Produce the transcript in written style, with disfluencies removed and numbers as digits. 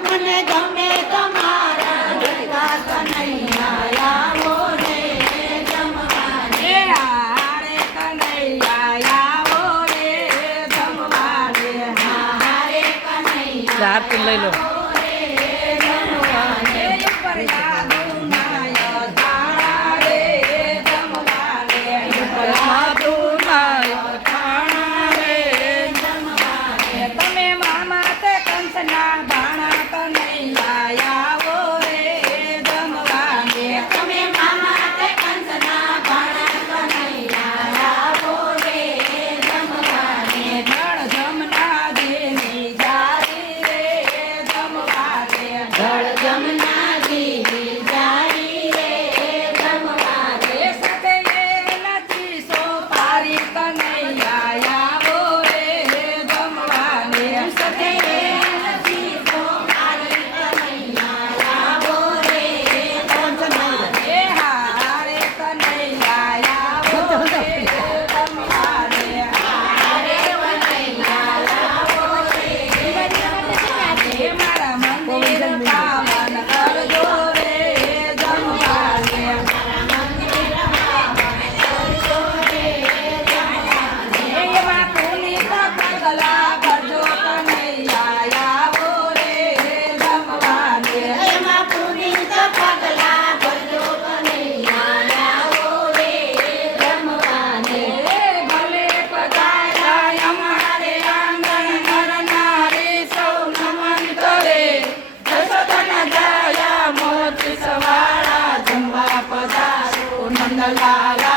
મને ગમે તમારા ગરબા કનૈયા આવો રે જમવાને હારે કનૈયા આવો રે જમવાને હારે કનૈયા આરતી લઈ લો ઉપર યાદુનાય થાળા રે જમવાને તમે મામા તે કંસના ભાણા કનૈયા આવો રે જમવાને તમે મામા તે કંસના ભાણા કનૈયા આવો રે જમવાને જળ જમના દેની જારી રે જમવાને જળ જમના દેવી જારી રે જમવાને સાથે નથી સોપારી કનૈયા આવો રે જમવાને સતે નથી તો મારી કનૈયા આવો રે જમવાને હારે કનૈયા આવો રે જમવાને હારે કનૈયા આવો રે મારા મંદિર પાવન કરજો રે જમવાને એમાં પુનિત પગલા ભરજો કનૈયા આવો રે જમવાને એમાં પુનિત પગલા ભરજો કનૈયા આવો રે જમવાને ભલે પધાર્યા અમારે આંગણ નર નારી સૌ નમન કરે જશોદન જાયા મોતી સવાળા જમવા પધારો નંદલાલા